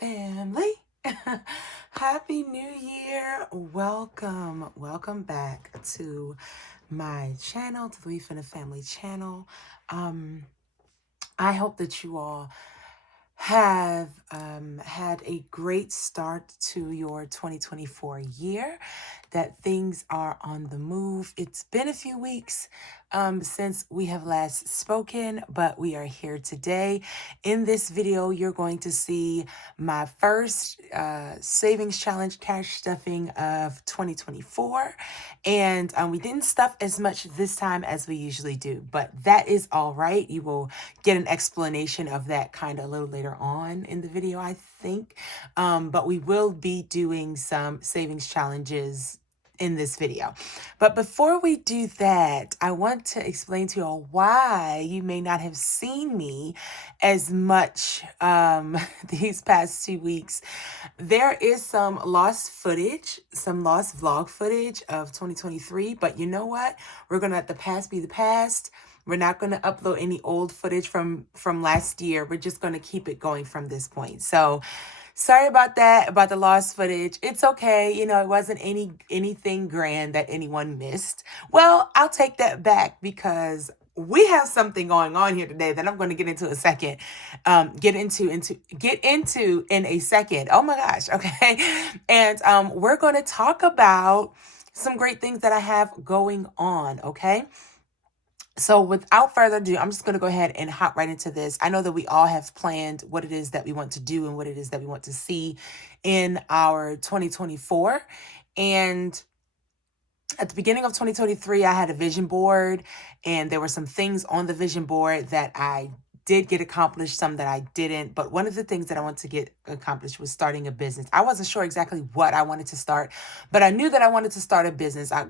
Family. Happy New Year. Welcome back to my channel, to the WeFinna Family channel. I hope that you all have had a great start to your 2024 year, that things are on the move. It's been a few weeks since we have last spoken, but we are here today. In this video, you're going to see my first savings challenge cash stuffing of 2024. And we didn't stuff as much this time as we usually do, but that is all right. You will get an explanation of that kind of a little later on in the video, I think. But we will be doing some savings challenges in this video. But before we do that, I want to explain to you all why you may not have seen me as much these past 2 weeks. There is some lost footage, some lost vlog footage of 2023, but you know what? We're gonna let the past be the past. We're not going to upload any old footage from last year. We're just going to keep it going from this point. So sorry about that, about the lost footage. It's okay. You know, it wasn't anything grand that anyone missed. Well, I'll take that back because we have something going on here today that I'm going to get into a second. Get into in a second. Oh my gosh. Okay. And we're going to talk about some great things that I have going on. Okay. So without further ado, I'm just going to go ahead and hop right into this. I know that we all have planned what it is that we want to do and what it is that we want to see in our 2024. And at the beginning of 2023, I had a vision board, and there were some things on the vision board that I did get accomplished, some that I didn't. But one of the things that I wanted to get accomplished was starting a business. I wasn't sure exactly what I wanted to start, but I knew that I wanted to start a business. I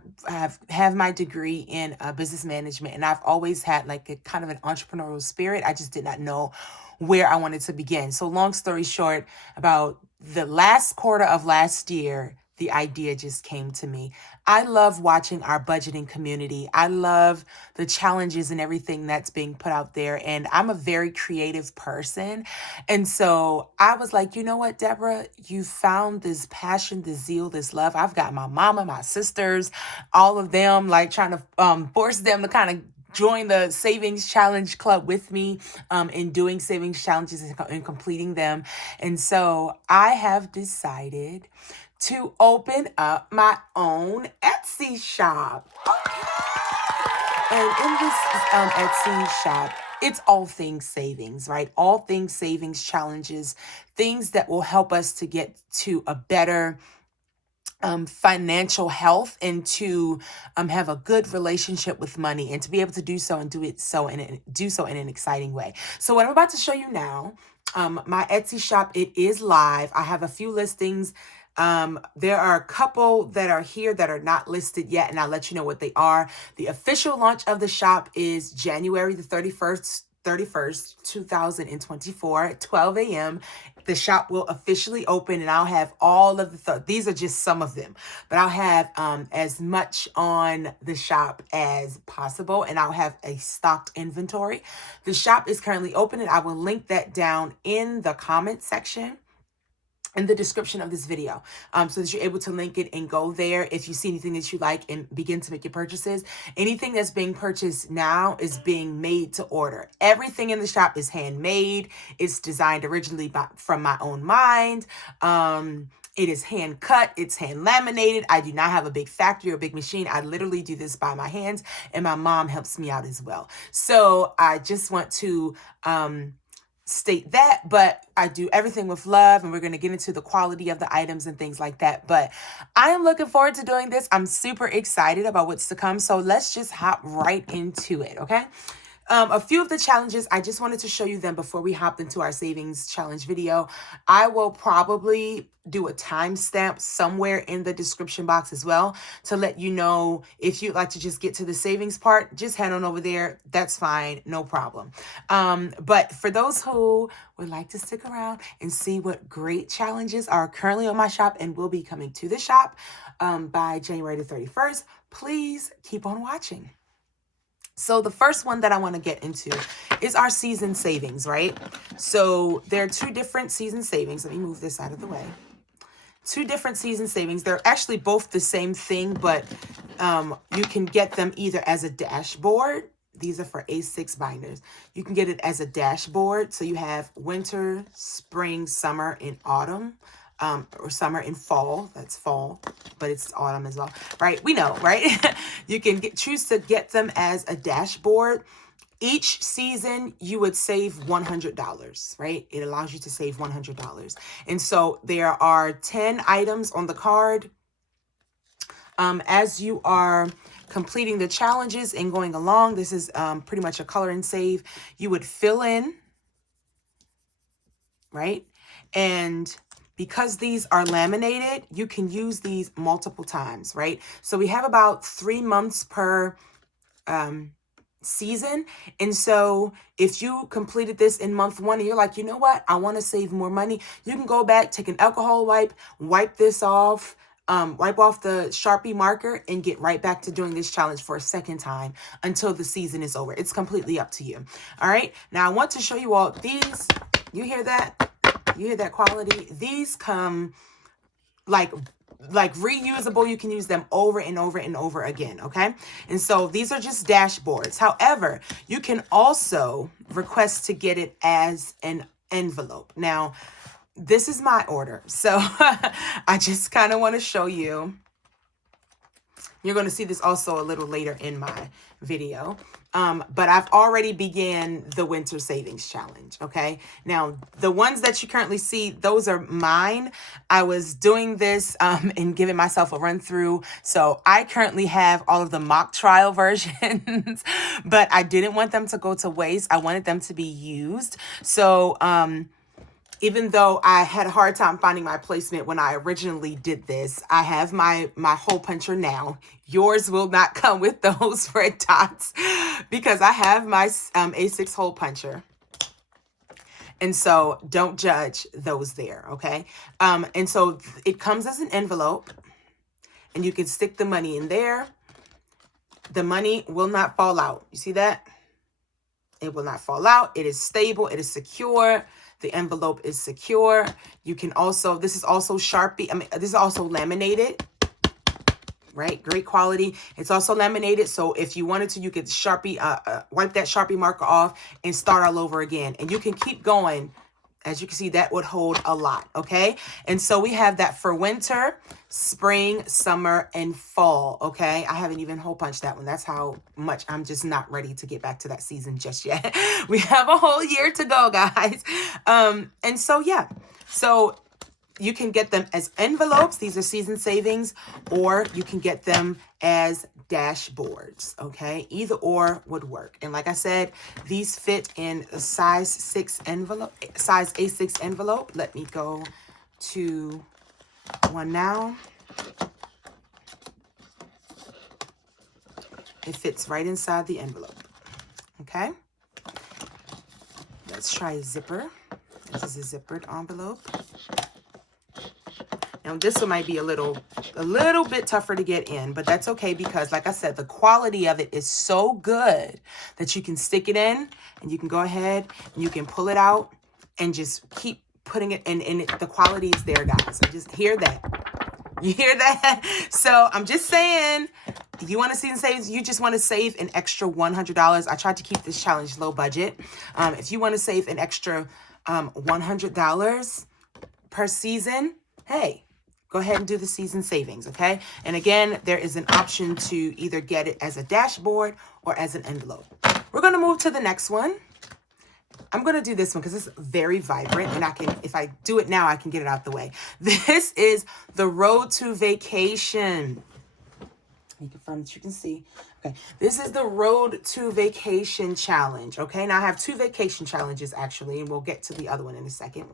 have my degree in business management, and I've always had like a kind of an entrepreneurial spirit. I just did not know where I wanted to begin. So long story short, about the last quarter of last year, the idea just came to me. I love watching our budgeting community. I love the challenges and everything that's being put out there. And I'm a very creative person. And so I was like, you know what, Deborah, you found this passion, this zeal, this love. I've got my mama, my sisters, all of them, like trying to force them to kind of join the savings challenge club with me in doing savings challenges and completing them. And so I have decided to open up my own Etsy shop. And in this Etsy shop, it's all things savings, right? All things savings challenges, things that will help us to get to a better financial health and to have a good relationship with money and to be able to do so and do so in an exciting way. So what I'm about to show you now, my Etsy shop, it is live. I have a few listings. There are a couple that are here that are not listed yet, and I'll let you know what they are. The official launch of the shop is January the 31st, 2024 at 12 a.m. The shop will officially open, and I'll have all of these are just some of them, but I'll have as much on the shop as possible, and I'll have a stocked inventory. The shop is currently open, and I will link that down in the comment section in the description of this video, so that you're able to link it and go there if you see anything that you like and begin to make your purchases. Anything that's being purchased now is being made to order. Everything in the shop is handmade. It's designed originally from my own mind. It is hand cut. It's hand laminated. I do not have a big factory or big machine. I literally do this by my hands, and my mom helps me out as well. So I just want to state that, but I do everything with love, and we're going to get into the quality of the items and things like that. But I am looking forward to doing this. I'm super excited about what's to come. So let's just hop right into it. Okay. A few of the challenges, I just wanted to show you them before we hop into our savings challenge video. I will probably do a timestamp somewhere in the description box as well to let you know if you'd like to just get to the savings part, just head on over there. That's fine. No problem. But for those who would like to stick around and see what great challenges are currently on my shop and will be coming to the shop by January the 31st, please keep on watching. So the first one that I want to get into is our season savings, right? So there are two different season savings. Let me move this out of the way. Two different season savings. They're actually both the same thing, but you can get them either as a dashboard. These are for A6 binders. You can get it as a dashboard. So you have winter, spring, summer, and autumn. Or summer and fall. That's fall, but it's autumn as well, right? We know, right? You can choose to get them as a dashboard. Each season, you would save $100, right? It allows you to save $100. And so there are 10 items on the card. As you are completing the challenges and going along, this is pretty much a color and save. You would fill in, right? And because these are laminated, you can use these multiple times, right? So we have about 3 months per season. And so if you completed this in month 1 and you're like, you know what, I want to save more money, you can go back, take an alcohol wipe this off, wipe off the Sharpie marker and get right back to doing this challenge for a second time until the season is over. It's completely up to you. All right. Now I want to show you all these. You hear that? You hear that quality? These come like reusable. You can use them over and over and over again. Okay. And so these are just dashboards. However, you can also request to get it as an envelope. Now, this is my order. So I just kind of want to show you. You're going to see this also a little later in my video. But I've already began the winter savings challenge. Okay. Now, the ones that you currently see, those are mine. I was doing this and giving myself a run through. So I currently have all of the mock trial versions, but I didn't want them to go to waste. I wanted them to be used. So, even though I had a hard time finding my placement when I originally did this, I have my hole puncher now. Yours will not come with those red dots because I have my A6 hole puncher. And so don't judge those there, okay? And so it comes as an envelope and you can stick the money in there. The money will not fall out. You see that? It will not fall out. It is stable. It is secure. The envelope is secure. You can also, this is also Sharpie. This is also laminated, right? Great quality. It's also laminated. So if you wanted to, you could Sharpie, wipe that Sharpie marker off and start all over again. And you can keep going. As you can see, that would hold a lot, okay? And so we have that for winter, spring, summer, and fall, okay? I haven't even hole punched that one. That's how much I'm just not ready to get back to that season just yet. We have a whole year to go, guys. And so, yeah. So you can get them as envelopes. These are season savings, or you can get them as dashboards, okay? Either or would work. And like I said, these fit in a size 6 envelope, size A6 envelope. Let me go to one now. It fits right inside the envelope, okay? Let's try a zipper. This is a zippered envelope. Now this one might be a little bit tougher to get in, but that's okay because like I said, the quality of it is so good that you can stick it in and you can go ahead and you can pull it out and just keep putting it in. And the quality is there, guys. I just hear that. You hear that? So I'm just saying, you want to see the savings, you just want to save an extra $100. I tried to keep this challenge low budget. If you want to save an extra $100 per season, hey, go ahead and do the season savings, okay? And again, there is an option to either get it as a dashboard or as an envelope. We're going to move to the next one. I'm going to do this one because it's very vibrant, and I can, if I do it now, I can get it out the way. This is the Road to Vacation. Let me confirm that you can see. Okay, this is the Road to Vacation challenge, okay? Now, I have 2 vacation challenges, actually, and we'll get to the other one in a second.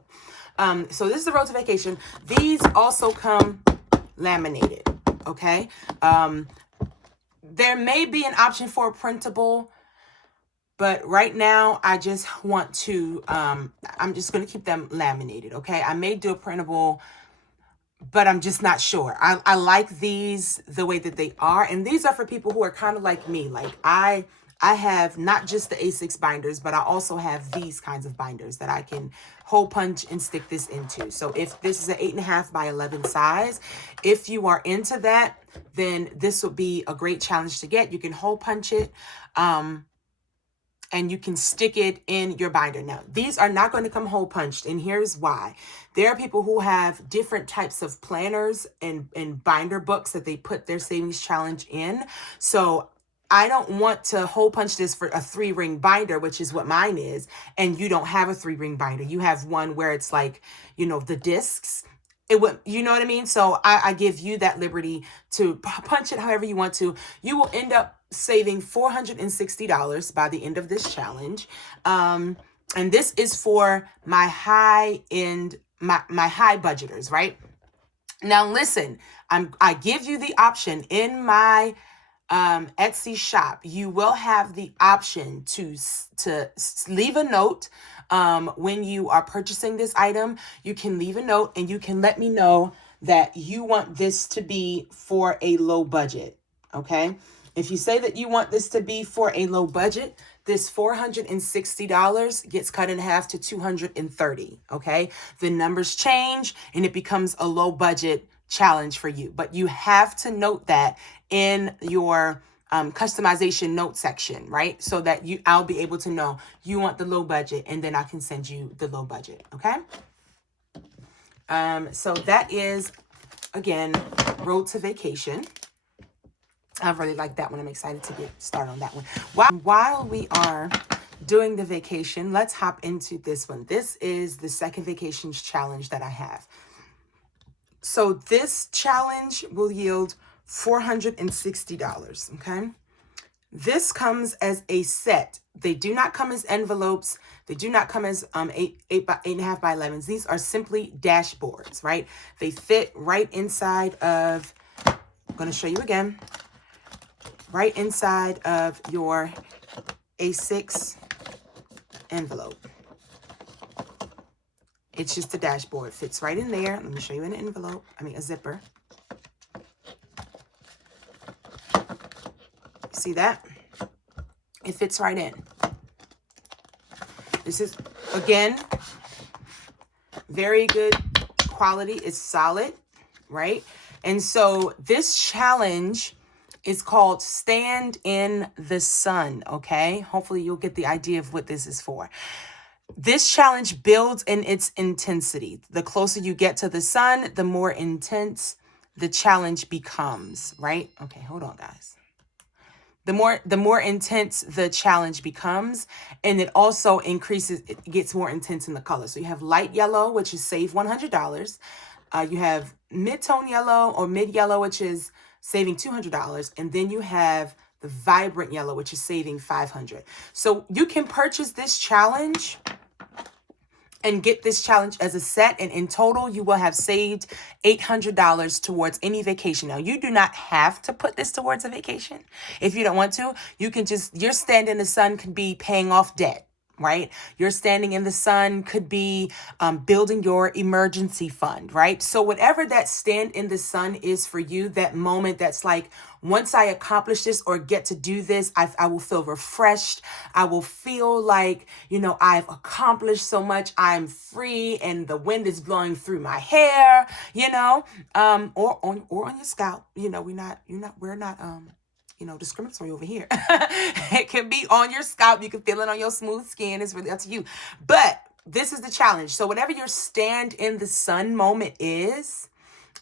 So this is the Road to Vacation. These also come laminated, okay? There may be an option for a printable, but right now I just want to, I'm just going to keep them laminated, okay? I may do a printable, but I'm just not sure. I like these the way that they are. And these are for people who are kind of like me. Like I I have not just the A6 binders, but I also have these kinds of binders that I can hole punch and stick this into. So if this is an 8.5 by 11 size, if you are into that, then this would be a great challenge to get. You can hole punch it. And you can stick it in your binder. Now, these are not going to come hole punched, and here's why. There are people who have different types of planners and binder books that they put their savings challenge in. So I don't want to hole punch this for a 3-ring binder, which is what mine is, and you don't have a 3-ring binder. You have one where it's like, you know, the discs. It would, you know what I mean? So I give you that liberty to punch it however you want to. You will end up saving $460 by the end of this challenge. And this is for my high end, my high budgeters, right? Now listen, I give you the option in my Etsy shop. You will have the option to leave a note. When you are purchasing this item, you can leave a note and you can let me know that you want this to be for a low budget. Okay. If you say that you want this to be for a low budget, this $460 gets cut in half to $230. Okay. The numbers change and it becomes a low budget challenge for you, but you have to note that in your customization note section, right? So that I'll be able to know you want the low budget, and then I can send you the low budget. Okay. So that is, again, Road to Vacation. I really like that one. I'm excited to get started on that one. While we are doing the vacation, let's hop into this one. This is the second vacations challenge that I have. So this challenge will yield $460, okay? This comes as a set. They do not come as envelopes. They do not come as 8.5 by 11s. These are simply dashboards, right? They fit right inside of, I'm going to show you again, right inside of your A6 envelope. It's just a dashboard. Fits right in there. Let me show you an envelope. A zipper. See that? It fits right in. This is, again, very good quality. It's solid, right? And so this challenge is called Stand in the Sun, okay? Hopefully you'll get the idea of what this is for. This challenge builds in its intensity. The closer you get to the sun, the more intense the challenge becomes, right? Okay, hold on, guys. The more intense the challenge becomes, and it also increases, it gets more intense in the color. So you have light yellow, which is save $100. You have mid-tone yellow or mid-yellow, which is saving $200. And then you have the vibrant yellow, which is saving $500. So you can purchase this challenge and get this challenge as a set, and in total you will have saved $800 towards any vacation. Now, you do not have to put this towards a vacation. If you don't want to, you can just, your stand in the sun could be paying off debt, right? Your standing in the sun could be building your emergency fund, right? So whatever that stand in the sun is for you, that moment that's like, once I accomplish this or get to do this, I will feel refreshed. I will feel like, you know, I've accomplished so much. I'm free and the wind is blowing through my hair, you know, or on your scalp. You know, we're not you know, discriminatory over here. It can be on your scalp. You can feel it on your smooth skin. It's really up to you. But this is the challenge. So whatever your stand in the sun moment is,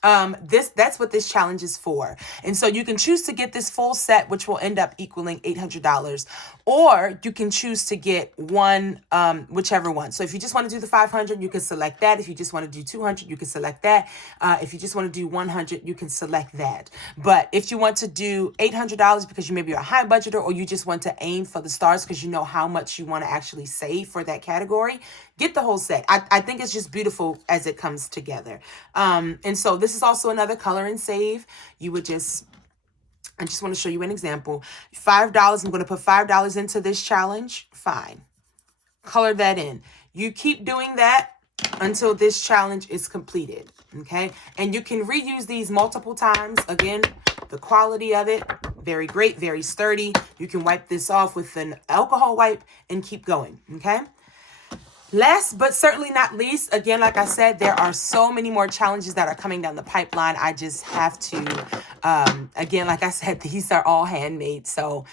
that's what this challenge is for. And so you can choose to get this full set, which will end up equaling $800, or you can choose to get one, whichever one. So if you just want to do the 500, you can select that. If you just want to do 200, you can select that. If you just want to do 100, you can select that. But if you want to do $800 because you maybe are a high budgeter, or you just want to aim for the stars because you know how much you want to actually save for that category, get the whole set. I think it's just beautiful as it comes together. And so this is also another color and save. You would just, I just want to show you an example. $5, I'm going to put $5 into this challenge. Fine. Color that in. You keep doing that until this challenge is completed. Okay. And you can reuse these multiple times. Again, the quality of it, Very great, very sturdy. You can wipe this off with an alcohol wipe and keep going, okay? Last but certainly not least, again, like I said, there are so many more challenges that are coming down the pipeline. I just have to, again, like I said, these are all handmade. So,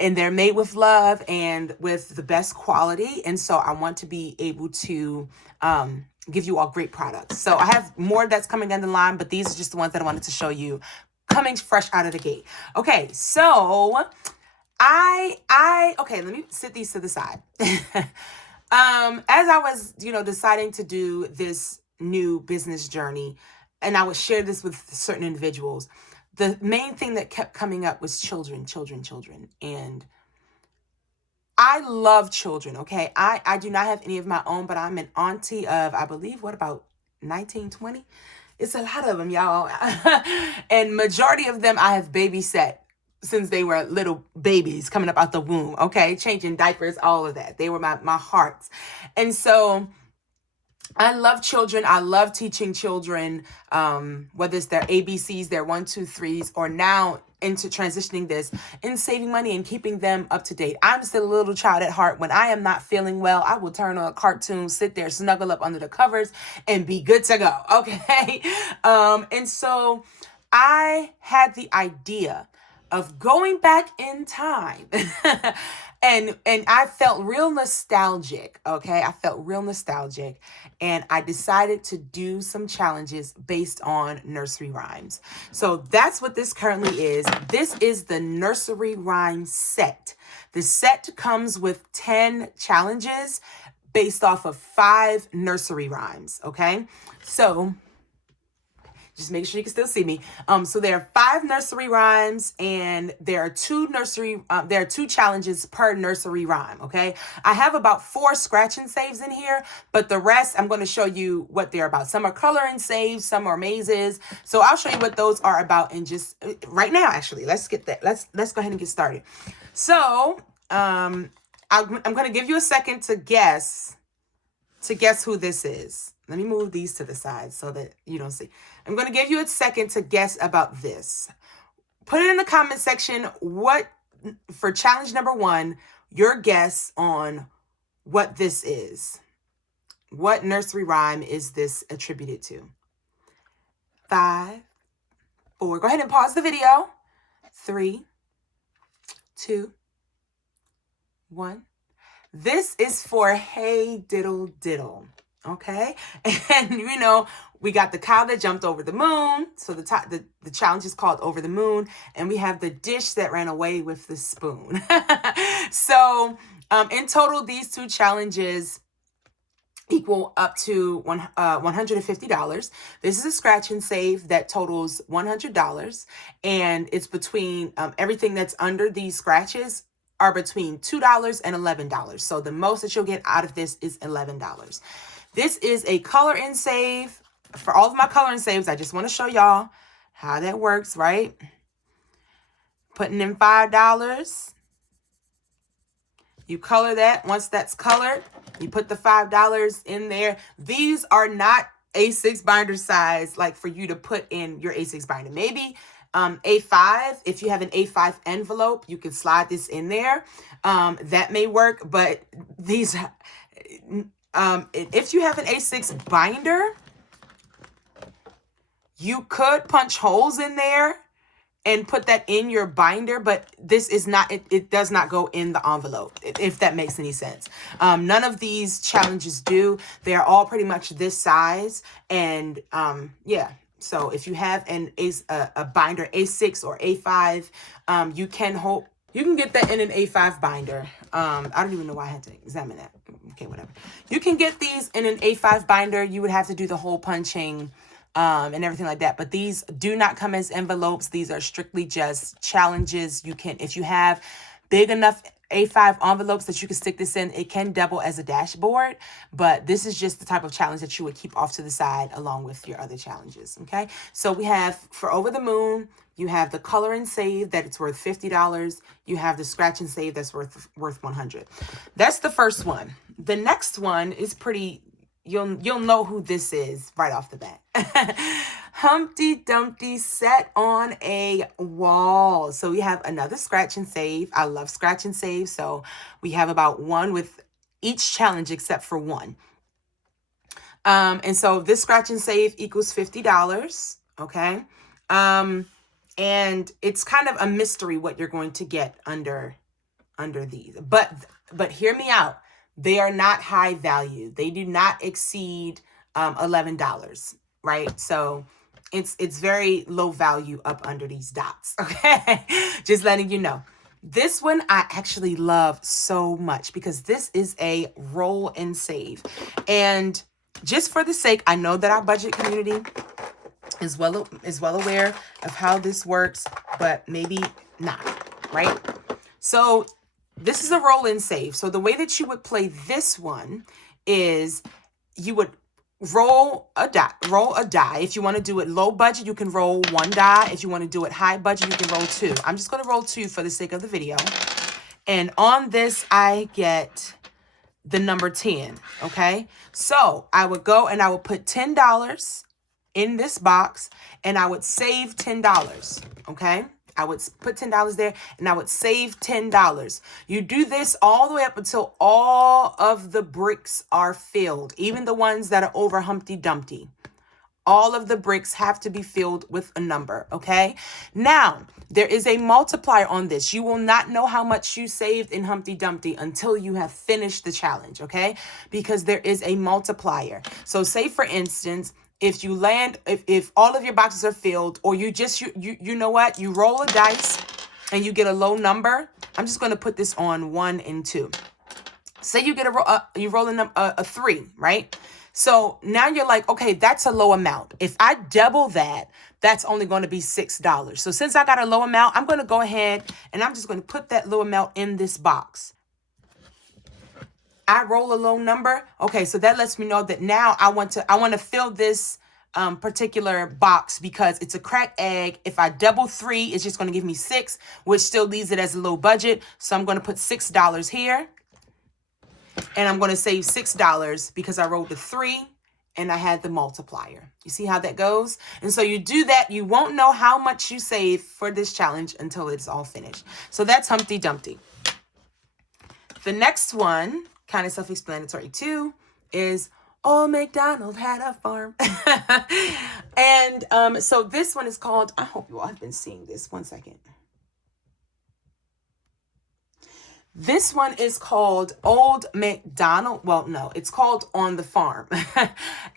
and they're made with love and with the best quality. And so I want to be able to give you all great products. So I have more that's coming down the line, but these are just the ones that I wanted to show you coming fresh out of the gate. Okay, so okay, let me sit these to the side. As I was, deciding to do this new business journey, and I would share this with certain individuals, the main thing that kept coming up was children. And I love children, okay? I do not have any of my own, but I'm an auntie of, I believe, what, about 19, 20? It's a lot of them, y'all. And majority of them I have babysat since they were little babies coming up out the womb, okay? Changing diapers, all of that. They were my hearts. And so I love children. I love teaching children, whether it's their ABCs, their 1, 2, 3s, or now into transitioning this and saving money and keeping them up to date. I'm still a little child at heart. When I am not feeling well, I will turn on a cartoon, sit there, snuggle up under the covers, and be good to go, okay? And so I had the idea of going back in time. And I felt real nostalgic, okay? I felt real nostalgic. And I decided to do some challenges based on nursery rhymes. So that's what this currently is. This is the nursery rhyme set. The set comes with 10 challenges based off of 5 nursery rhymes, okay? So just make sure you can still see me. So there are 5 nursery rhymes, and there are 2 challenges per nursery rhyme, okay? I have about 4 scratch and saves in here, but the rest I'm going to show you what they're about. Some are color and saves, some are mazes. So I'll show you what those are about in just right now, actually. Let's get that. Let's go ahead and get started. So, I'm going to give you a second to guess who this is. Let me move these to the side so that you don't see. I'm going to give you a second to guess about this. Put it in the comment section for challenge number 1, your guess on what this is. What nursery rhyme is this attributed to? 5, 4. Go ahead and pause the video. 3, 2, 1. This is for Hey Diddle Diddle. Okay. And we got the cow that jumped over the moon. So the challenge is called Over the Moon. And we have the dish that ran away with the spoon. So in total, these 2 challenges equal up to $150. This is a scratch and save that totals $100. And it's between everything that's under these scratches are between $2 and $11. So the most that you'll get out of this is $11. This is a color and save. For all of my color and saves, I just want to show y'all how that works, right? Putting in $5. You color that. Once that's colored, you put the $5 in there. These are not A6 binder size, like for you to put in your A6 binder. Maybe A5, if you have an A5 envelope, you can slide this in there. That may work, but these... if you have an A6 binder, you could punch holes in there and put that in your binder, but this is not, it does not go in the envelope, if that makes any sense. None of these challenges do. They're all pretty much this size. And yeah, so if you have a binder A6 or A5, you can get that in an A5 binder. I don't even know why I had to examine that. Okay, whatever. You can get these in an A5 binder. You would have to do the hole punching and everything like that. But these do not come as envelopes. These are strictly just challenges. You can, if you have big enough A5 envelopes that you can stick this in, it can double as a dashboard. But this is just the type of challenge that you would keep off to the side along with your other challenges. Okay, so we have for Over the Moon, you have the color and save that it's worth $50. You have the scratch and save that's worth $100. That's the first one. The next one is pretty, you'll know who this is right off the bat. Humpty Dumpty set on a wall. So we have another scratch and save. I love scratch and save. So we have about one with each challenge except for one. And so this scratch and save equals $50. Okay. And it's kind of a mystery what you're going to get under these. But hear me out. They are not high value. They do not exceed $11, right? So it's very low value up under these dots. Okay. Just letting you know. This one I actually love so much because this is a roll and save. And just for the sake, I know that our budget community is well aware of how this works, but maybe not, right? So this is a roll and save. So the way that you would play this one is you would roll a die. If you want to do it low budget, you can roll one die. If you want to do it high budget, you can roll two. I'm just going to roll two for the sake of the video. And on this, I get the number 10, okay? So I would go and I would put $10 in this box and I would save $10, okay? I would put $10 there and I would save $10. You do this all the way up until all of the bricks are filled, even the ones that are over Humpty Dumpty. All of the bricks have to be filled with a number, okay? Now, there is a multiplier on this. You will not know how much you saved in Humpty Dumpty until you have finished the challenge, okay? Because there is a multiplier. So say, for instance, if you land, if all of your boxes are filled, or you just, you know what? You roll a dice and you get a low number. I'm just going to put this on 1 and 2. Say you get you roll a 3, right? So now you're like, okay, that's a low amount. If I double that, that's only going to be $6. So since I got a low amount, I'm going to go ahead and I'm just going to put that low amount in this box. I roll a low number. Okay, so that lets me know that now I want to fill this particular box because it's a cracked egg. If I double 3, it's just going to give me 6, which still leaves it as a low budget. So I'm going to put $6 here. And I'm going to save $6 because I rolled the 3 and I had the multiplier. You see how that goes? And so you do that. You won't know how much you save for this challenge until it's all finished. So that's Humpty Dumpty. The next one, kind of self-explanatory too, is Old MacDonald had a farm. And so this one is called, I hope you all have been seeing this. One second. This one is called Old MacDonald. Well, no, it's called On the Farm.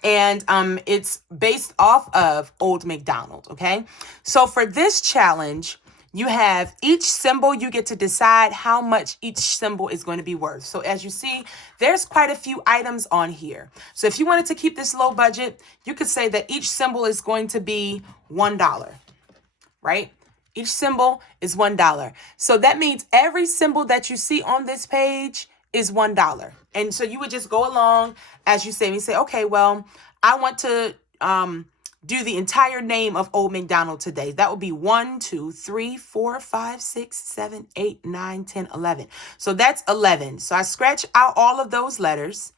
And it's based off of Old MacDonald, okay? So for this challenge, you have each symbol, you get to decide how much each symbol is going to be worth. So as you see, there's quite a few items on here. So if you wanted to keep this low budget, you could say that each symbol is going to be $1, right? Each symbol is $1. So that means every symbol that you see on this page is $1. And so you would just go along as you say, and you say, okay, well, I want to do the entire name of Old MacDonald today. That would be 1, 2, 3, 4, 5, 6, 7, 8, 9, 10, 11. So that's 11. So I scratch out all of those letters,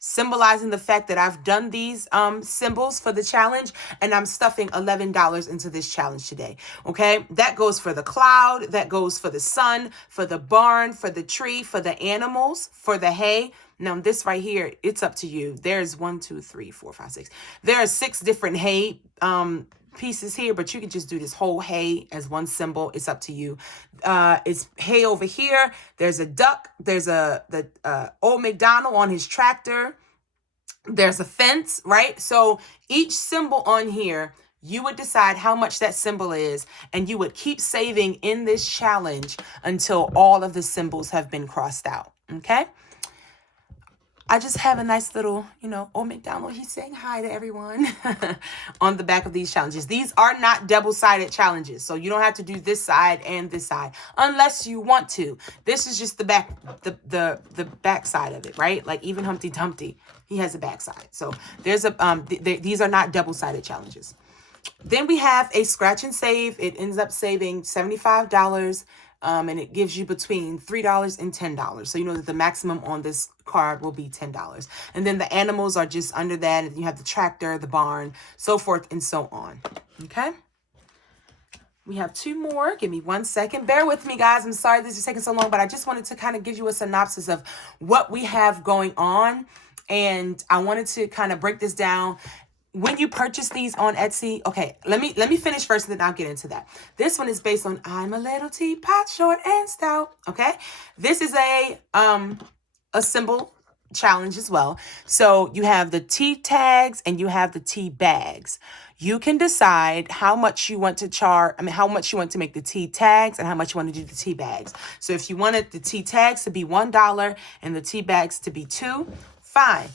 symbolizing the fact that I've done these symbols for the challenge, and I'm stuffing $11 into this challenge today. Okay, that goes for the cloud, that goes for the sun, for the barn, for the tree, for the animals, for the hay. Now this right here, it's up to you. There's 1, 2, 3, 4, 5, 6. There are 6 different hay pieces here, but you can just do this whole hay as one symbol. It's up to you. It's hay over here. There's a duck. There's the Old MacDonald on his tractor. There's a fence, right? So each symbol on here, you would decide how much that symbol is, and you would keep saving in this challenge until all of the symbols have been crossed out. Okay. I just have a nice little, Old MacDonald, he's saying hi to everyone on the back of these challenges. These are not double-sided challenges, so you don't have to do this side and this side unless you want to. This is just the back, the back side of it, right? Like even Humpty Dumpty, he has a back side. So there's a these are not double-sided challenges. Then we have a scratch and save. It ends up saving $75. and it gives you between $3 and $10. So you know that the maximum on this card will be $10. And then the animals are just under that. And you have the tractor, the barn, so forth and so on. Okay. We have 2 more. Give me 1 second. Bear with me, guys. I'm sorry this is taking so long, but I just wanted to kind of give you a synopsis of what we have going on. And I wanted to kind of break this down. When you purchase these on Etsy, okay, let me finish first and then I'll get into that. This one is based on I'm a little teapot, short and stout. Okay. This is a symbol challenge as well. So you have the tea tags and you have the tea bags. You can decide how much you want to charge, how much you want to make the tea tags and how much you want to do the tea bags. So if you wanted the tea tags to be $1 and the tea bags to be $2, fine.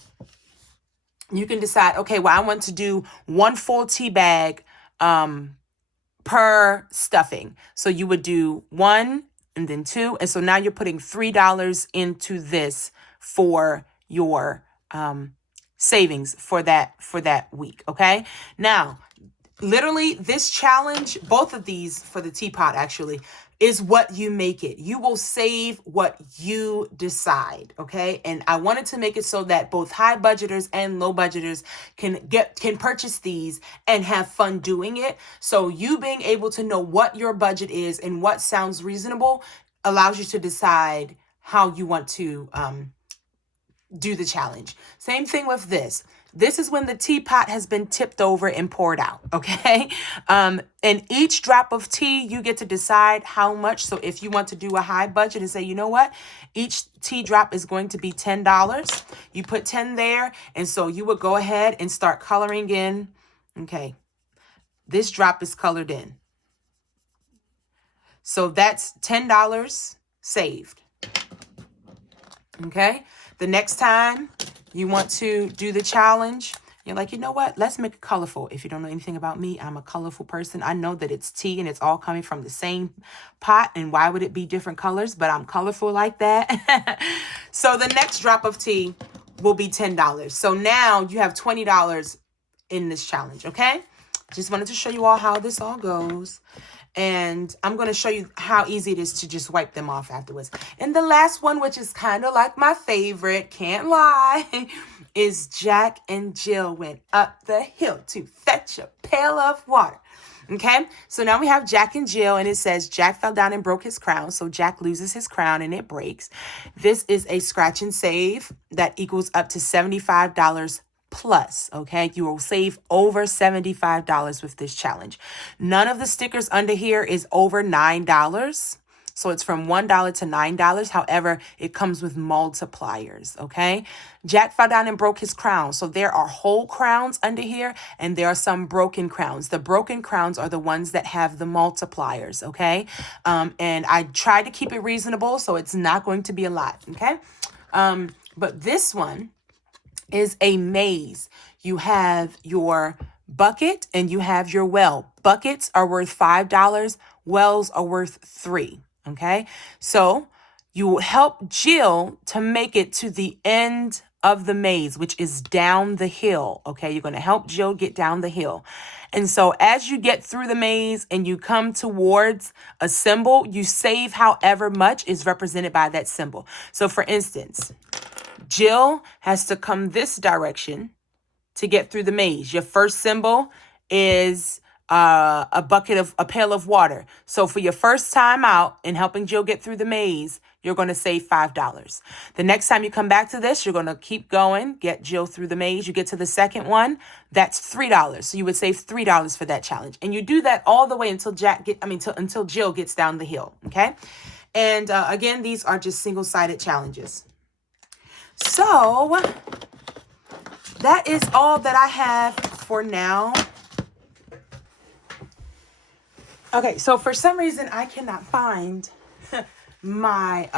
You can decide, okay, well, I want to do 1 full tea bag per stuffing. So you would do 1 and then 2. And so now you're putting $3 into this for your savings for that week. Okay. Now, literally this challenge, both of these for the teapot actually, is what you make it. You will save what you decide, okay? And I wanted to make it so that both high budgeters and low budgeters can purchase these and have fun doing it. So you being able to know what your budget is and what sounds reasonable allows you to decide how you want to do the challenge. Same thing with this. This is when the teapot has been tipped over and poured out, okay? And each drop of tea, you get to decide how much. So if you want to do a high budget and say, you know what? Each tea drop is going to be $10. You put 10 there. And so you would go ahead and start coloring in. Okay. This drop is colored in. So that's $10 saved. Okay. The next time you want to do the challenge, you're like, you know what? Let's make it colorful. If you don't know anything about me, I'm a colorful person. I know that it's tea and it's all coming from the same pot. And why would it be different colors? But I'm colorful like that. So the next drop of tea will be $10. So now you have $20 in this challenge. Okay. Just wanted to show you all how this all goes. And I'm going to show you how easy it is to just wipe them off afterwards. And the last one, which is kind of like my favorite, can't lie, is Jack and Jill went up the hill to fetch a pail of water. Okay, so now we have Jack and Jill, and it says Jack fell down and broke his crown. So Jack loses his crown and it breaks. This is a scratch and save that equals up to $75 plus. Okay, you will save over $75 with this challenge. None of the stickers under here is over $9. So it's from $1 to $9. However, it comes with multipliers. Okay, Jack fell down and broke his crown. So there are whole crowns under here and there are some broken crowns. The broken crowns are the ones that have the multipliers. Okay, and I tried to keep it reasonable, so it's not going to be a lot. Okay, but this one is a maze. You have your bucket and you have your well. Buckets are worth $5. Wells are worth $3. Okay. So you help Jill to make it to the end of the maze, which is down the hill. Okay. You're going to help Jill get down the hill. And so as you get through the maze and you come towards a symbol, you save however much is represented by that symbol. So for instance, Jill has to come this direction to get through the maze. Your first symbol is a pail of water. So for your first time out in helping Jill get through the maze, you're going to save $5. The next time you come back to this, you're going to keep going, get Jill through the maze. You get to the second one, that's $3. So you would save $3 for that challenge. And you do that all the way until until Jill gets down the hill. Okay. And again, these are just single-sided challenges. So that is all that I have for now. Okay, so for some reason I cannot find my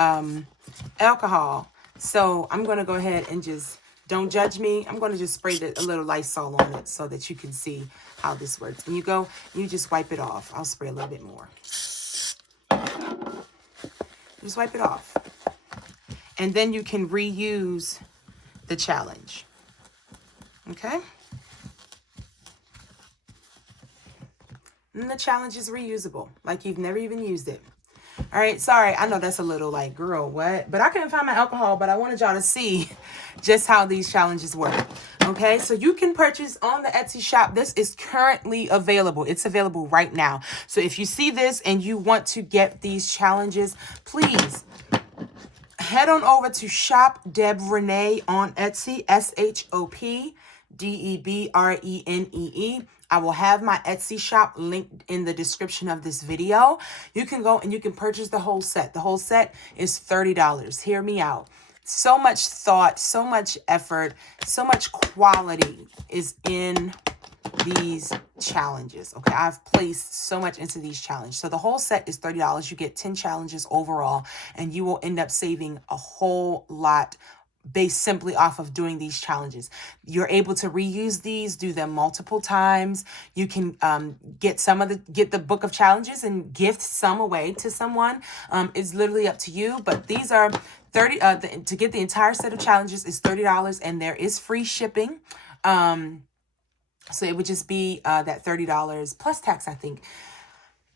alcohol. So I'm going to go ahead and just, don't judge me. I'm going to just spray a little Lysol on it so that you can see how this works. And you just wipe it off. I'll spray a little bit more. Just wipe it off. And then you can reuse the challenge. Okay? And the challenge is reusable, like you've never even used it. All right, sorry, I know that's a little like, girl, what? But I couldn't find my alcohol, but I wanted y'all to see just how these challenges work. Okay, so you can purchase on the Etsy shop. This is currently available. It's available right now. So if you see this and you want to get these challenges, please head on over to ShopDebRenee on Etsy, ShopDebRenee. I will have my Etsy shop linked in the description of this video. You can go and you can purchase the whole set. The whole set is $30. Hear me out. So much thought, so much effort, so much quality is in these challenges. Okay, I've placed so much into these challenges. So the whole set is $30. You get 10 challenges overall, and you will end up saving a whole lot based simply off of doing these challenges. You're able to reuse these, do them multiple times. You can get the book of challenges and gift some away to someone. It's literally up to you, but these are 30 to get the entire set of challenges is $30, and there is free shipping. So it would just be that $30 plus tax, I think.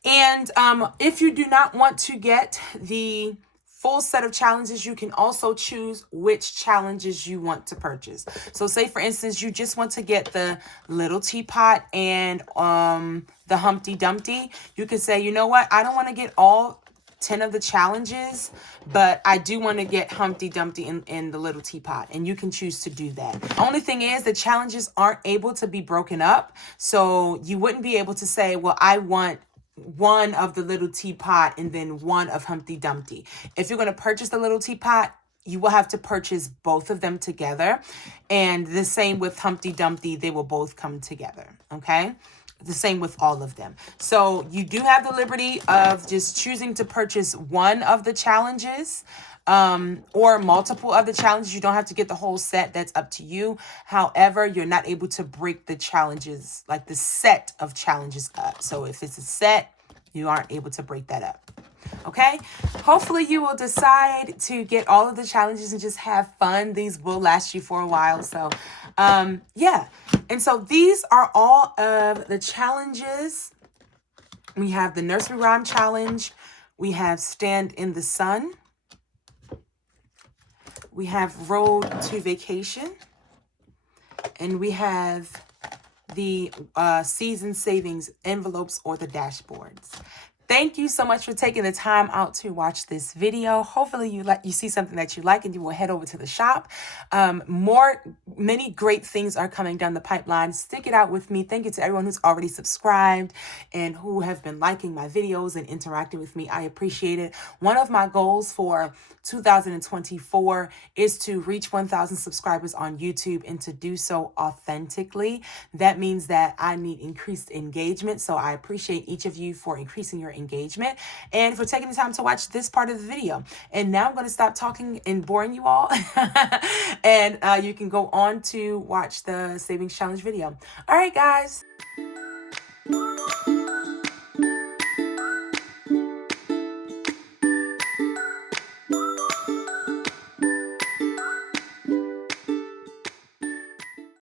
And if you do not want to get the full set of challenges, you can also choose which challenges you want to purchase. So say, for instance, you just want to get the little teapot and the Humpty Dumpty. You can say, you know what? I don't want to get all 10 of the challenges, but I do want to get Humpty Dumpty in the little teapot, and you can choose to do that. Only thing is the challenges aren't able to be broken up, so you wouldn't be able to say, well, I want one of the little teapot and then one of Humpty Dumpty. If you're going to purchase the little teapot, you will have to purchase both of them together, and the same with Humpty Dumpty, they will both come together. Okay, the same with all of them. So you do have the liberty of just choosing to purchase one of the challenges or multiple of the challenges. You don't have to get the whole set. That's up to you. However, you're not able to break the challenges, like the set of challenges up. So if it's a set, you aren't able to break that up. Okay, hopefully you will decide to get all of the challenges and just have fun. These will last you for a while. So yeah, and so these are all of the challenges. We have the nursery rhyme challenge, we have stand in the sun, we have road to vacation, and we have the season savings envelopes or the dashboards. Thank you so much for taking the time out to watch this video. Hopefully you see something that you like and you will head over to the shop. Many great things are coming down the pipeline. Stick it out with me. Thank you to everyone who's already subscribed and who have been liking my videos and interacting with me. I appreciate it. One of my goals for 2024 is to reach 1,000 subscribers on YouTube, and to do so authentically. That means that I need increased engagement. So I appreciate each of you for increasing your engagement and for taking the time to watch this part of the video. And now I'm going to stop talking and boring you all and you can go on to watch the savings challenge video. All right, guys.